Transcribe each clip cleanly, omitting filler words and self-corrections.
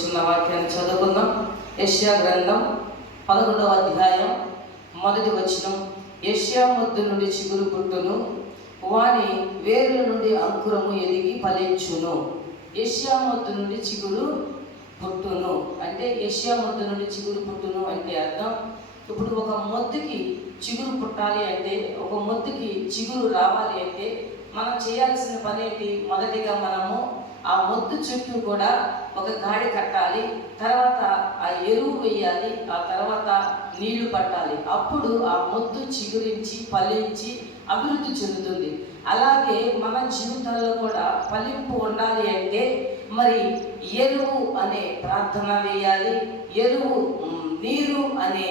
చిన్న వాక్యాన్ని చదువుకుందాం. యెషయా గ్రంథం 11వ అధ్యాయం 1వ వచనం. యెషయా మొద్దు నుండి చిగురు పుట్టును, వాని వేరుల నుండి అంకురము ఎదిగి ఫలించును. యెషయా మొద్దు నుండి చిగురు పుట్టును అంటే, యెషయా మొద్దు నుండి చిగురు పుట్టును అంటే అర్థం, ఇప్పుడు ఒక మొద్దుకి చిగురు పుట్టాలి అంటే, ఒక మొద్దుకి చిగురు రావాలి అంటే మనం చేయాల్సిన పని ఏంటి? మొదటిగా మనము ఆ మొద్దు చుట్టూ కూడా ఒక గాడి కట్టాలి, తర్వాత ఆ ఎరువు వేయాలి, ఆ తర్వాత నీళ్లు పట్టాలి. అప్పుడు ఆ మొద్దు చిగురించి ఫలించి అభివృద్ధి చెందుతుంది. అలాగే మన జీవితాల్లో కూడా ఫలింపు ఉండాలి అంటే మరి ఎరువు అనే ప్రార్థన వేయాలి. ఎరువు, నీరు అనే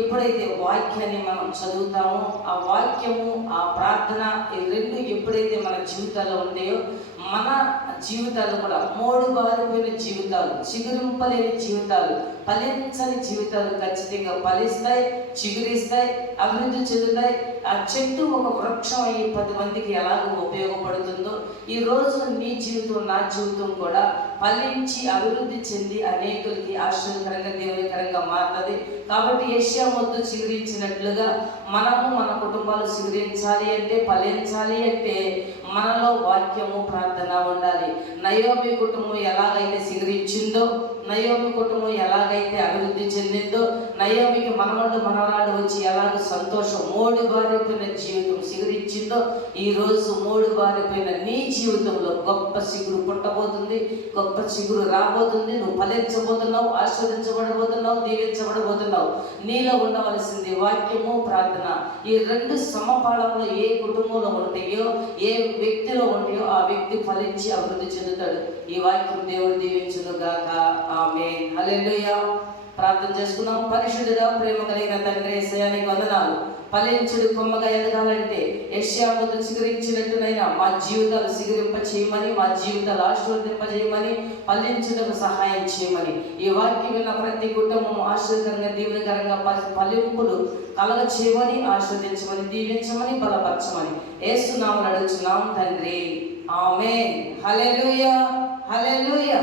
ఎప్పుడైతే వాక్యాన్ని మనం చదువుతామో, ఆ వాక్యము, ఆ ప్రార్థన, ఈ రెండు ఎప్పుడైతే మన జీవితాల్లో ఉంటాయో, మన జీవితాలు కూడా మోడు బారిపోయిన జీవితాలు, చిగురింపలేని జీవితాలు, ఫలించని జీవితాలు ఖచ్చితంగా ఫలిస్తాయి, చిగురిస్తాయి, అభివృద్ధి చెందుతాయి. ఆ చెట్టు ఒక వృక్షం అయ్యి 10 మందికి ఎలాగో ఉపయోగపడుతుందో, ఈరోజు నీ జీవితం, నా జీవితం కూడా ఫలించి అభివృద్ధి చెంది అనేకులకి ఆశ్చర్యకరంగా, దేవునికరంగా మారుతుంది. కాబట్టి యెషయా మొద్దు చిగురించినట్లుగా మనము, మన కుటుంబాలు చిగురించాలి అంటే, ఫలించాలి అంటే మనలో వాక్యము, ప్రార్థన ఉండాలి. నయోమి కుటుంబం ఎలాగైతే చిగురించిందో, నయోమి కుటుంబం ఎలాగైతే అభివృద్ధి చెందిందో, నయోమికి మనవళ్ళు మనవరాళ్ళు వచ్చి ఎలాగ సంతోషం, మోడు బారిపోయిన జీవితం చిగురించిందో, ఈరోజు మోడు బారిపోయిన నీ జీవితంలో గొప్ప చిగురు పుట్టబోతుంది, గొప్ప చిగురు రాబోతుంది. నువ్వు ఫలించబోతున్నావు, ఆశీర్వదించబడబోతున్నావు, దీవించబడబోతున్నావు. నీలో ఉండవలసింది వాక్యము, ప్రార్థన. ఈ రెండు సమపాళంలో ఏ కుటుంబంలో ఉంటాయో, ఏ వ్యక్తిలో ఉంటాయో, ఆ వ్యక్తి ఫలించి అభివృద్ధి చెందుతాడు. ఈ వాక్యం దేవుడు దీవించును గాక. ఆమేన్. హల్లెలూయా. ప్రార్థన చేసుకుందాం. పరిశుద్ధుడా, ప్రేమ కలిగిన తండ్రి యేసయ్యా, నీకు వందనాలు. ఫలించుడు, కొమ్మగా ఎదగాలంటే యెషయా మొద్దు చిగురించినట్టునైనా మా జీవితాలు చిగురింప చేయమని, మా జీవితాలు ఆశీర్వదింపజేయమని, ఫలించుటకు సహాయం చేయమని, ఈ వాక్యం విన్న ప్రతి కుటుంబం ఆశీర్వదంగా, దీవెనకరంగా ఫలింపులు కలగ చేయమని, ఆశీర్వదించమని, దీవించమని, బలపరచమని యేసు నామమున అడుగుచున్నాం తండ్రి. ఆమేన్. హల్లెలూయా. హల్లెలూయా.